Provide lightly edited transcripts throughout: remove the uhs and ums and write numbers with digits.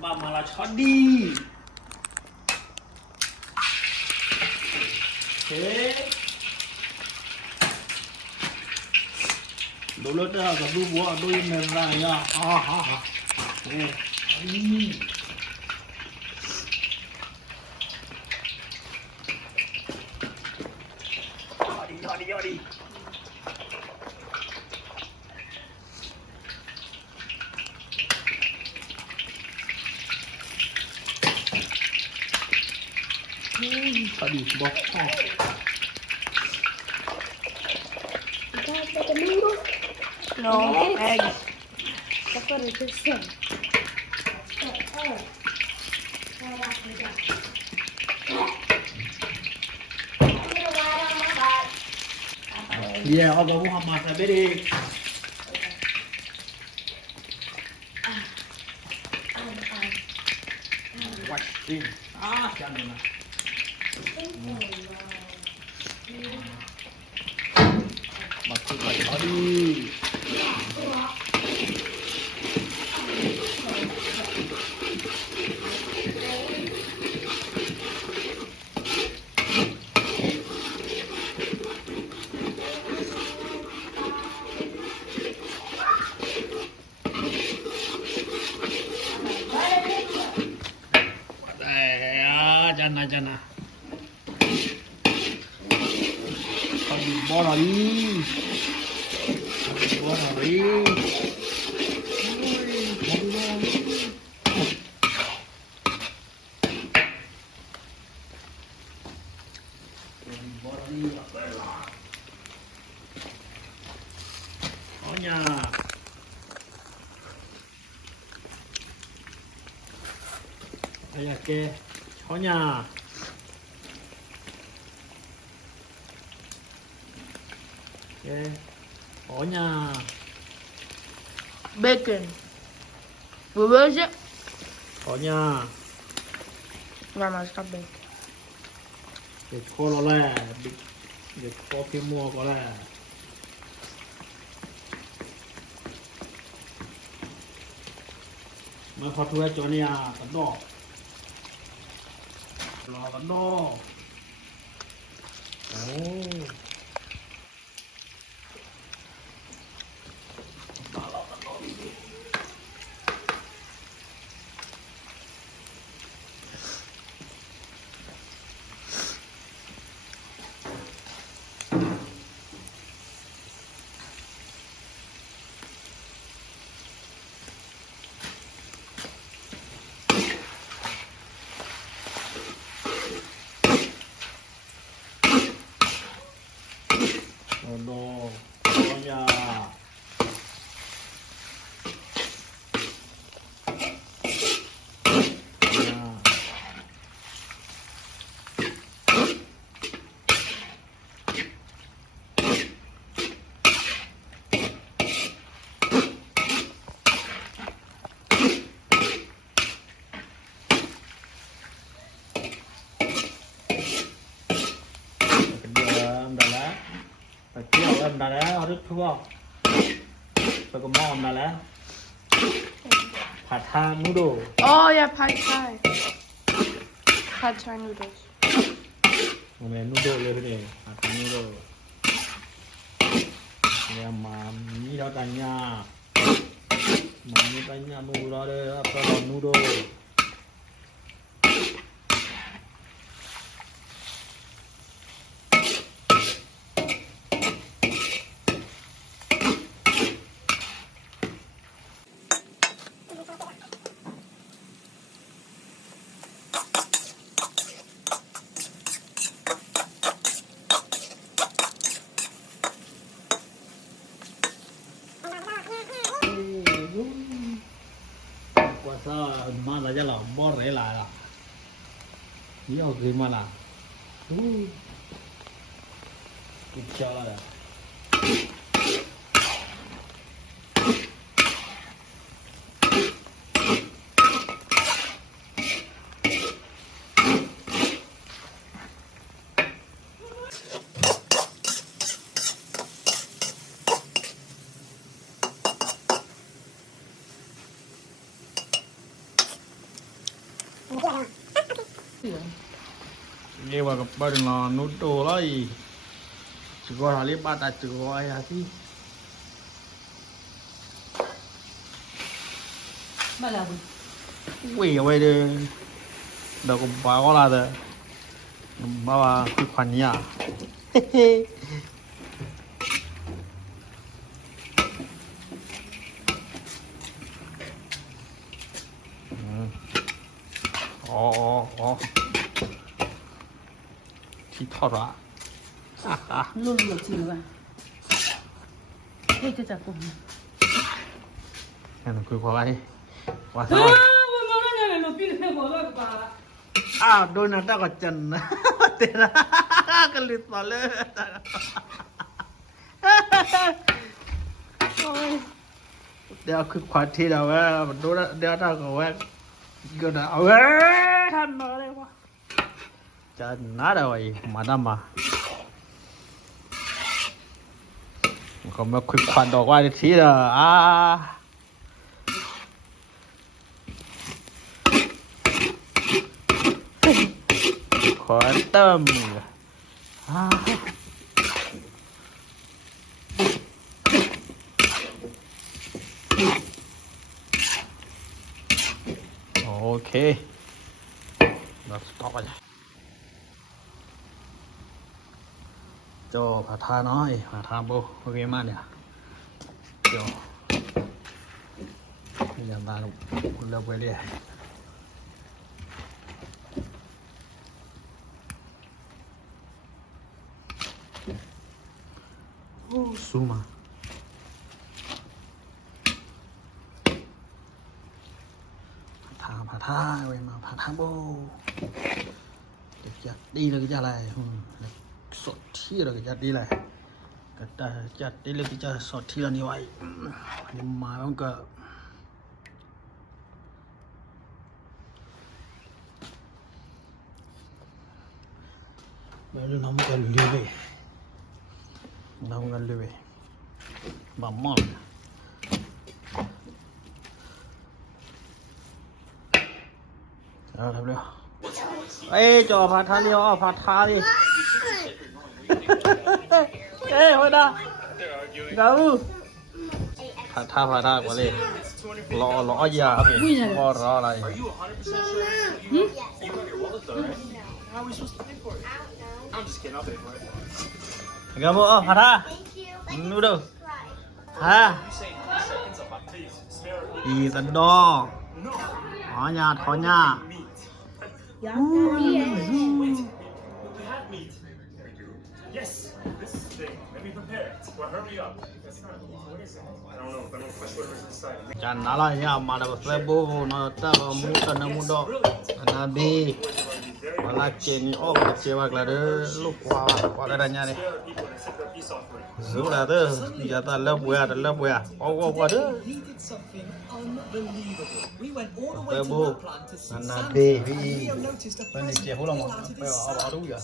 Ba malah chodi. Okay. Dulu dah gaduh buat doi merah ya. Ha. Ini. Yori. Tadi bokong. No, eggs. That's what it just said. Yeah, Allah Muhammad Sabiri. What thing? Jangan. Masuk tadi. Jana. Bora ali. Onya. Ayah ke. Onya. Okay. Onya. Bacon. What was it? Onya. Mama, stop bacon. Để kho nó là để kho cái mua có là mà khó thuê cho này tấn đỏ lò tấn đỏ. No, Onya. Kêu em đã lá rất thua. Phải có món đã lá. Pad Thai noodle. Oh, yeah, pad thai. Pad thai noodles. Ngomongin noodle ya ini. Pad Thai noodle. Ya mami dah tanya. Mami tanya noodle ada apa noodle. Puasa mana aja lah, bor lah. Iya gimana? Kecil lah. ये वाला पर ना नूडो लाई Chico हाली बात Chico आया थी Malah. quỷ ở đây đâu có báo là thế bao à cái khoản nhà ồ thì thọt ra Luôn được chịu à. Thế cho chả cùng. em là cười quá đi quá À, sao mà nó này nó pin hay bỏ ra bà. à đôi nó ta có chân thế là cái lít vào lên đeoคือขวาที่เราว่าดูแล้วเดี๋ยวถ้าก็ว่าก็ได้เอาท่านมาเลยวะจะน่าได้ไว้มาดามมาก็มาคุยขวัญดอกว่าทีละขอเติมโอเคเราสต็อปไปเลยโจผัดทาน้อยผัดทาโบโอเคมากเนี่ยโจยังตาคุณเลิกไปเลยโอ้ซูมาผัดทาไว้มาผัดทาโบเด็กจัดดีเลยจะอะไรสดที่เลยจัดดีเลยก็ได้จัดดีเลยจะสดที่เรานี่ไว้นี่มามันก็ไม่รู้น้ำกันเลยน้ำกันเลยบ้ามอลเอาทำเร็วเอ้ยจ่อผัดทาเดียวเอาผัดทาดิเอ้ยไปนะกาบูผัดทากว่าเลยรอยาครับรออะไรกาบูอ๋อผัดทาดูดูฮะอีตันดอถอนยาYes, this thing. Let me prepare it. Well, hurry up. That's not. What is it? I don't know. I don't know whatever's inside. จันอะไรเนี่ยมาดับเซบูนอตามูตันมูดอนาบีมาลาเจนี่ออกมาเจวักละเด้อลูกว่าอะไรเนี่ย รู้แล้วเด้ออย่าตาเลิกเบื่อโอ้เด้อเซบูนาบีพี่เป็นเจ้าพวกเราไปเอาดูอย่า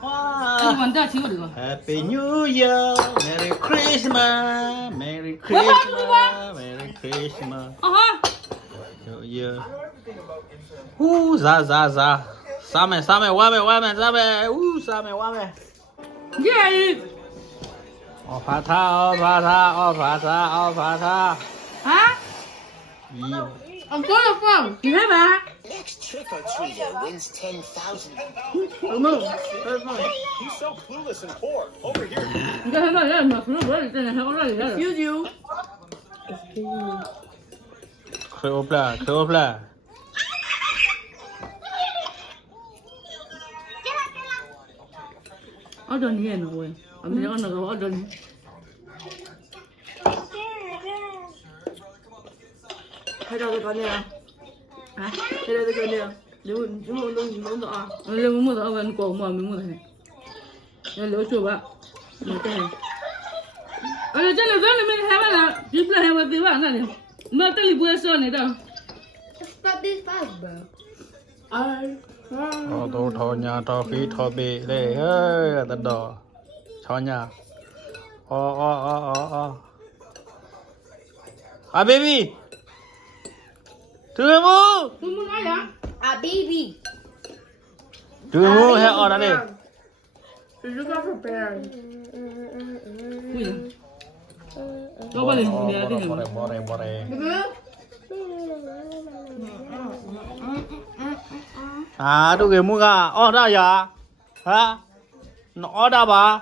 你玩大球这个。 Happy New Year Merry Christmas Merry Christmas 啊哈。 New Year 啥没外面啥没啥没外面耶。哦爬塔啊？我刚要放，你看吧。 Next trick or treater wins 10,000. He's so clueless and poor. Over here. 你看他那人嘛，可能我真的还我那里人。啾。เคอปลา我叫你也能问，我们讲那个我叫你。拍照都搞定了。啊？拍照都搞定了。留着啊。留木头，我过木没木头。要留住吧。没带。哎呀，真的，咱们还完了，就不还我对吧？那里，没这里不会说你的。Stop this fast, bro. โตทอญาทอฟีทอเบเลยเฮ้ยตัดดอชอญาอ๋อเบบี้ Đưa mu. Tôi muốn nói hả? A baby. Đưa mu hay ở đây. You got prepared. Ui giời. Có bao giờ mình đi ăn Bore bore bore. À, tôi kêu mua gà, ở đây à? Hả? Nó ở đâu bà?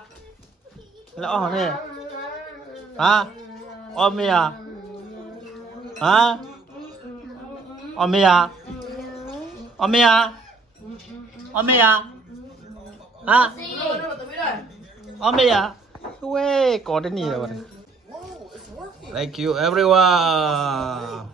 Là ở đây. Hả? Ở mi à? Hả? Ở mi à? Ở mi à? Ở mi à? Hả? Ở mi à? Quê, có đến gì rồi. Thank you everyone.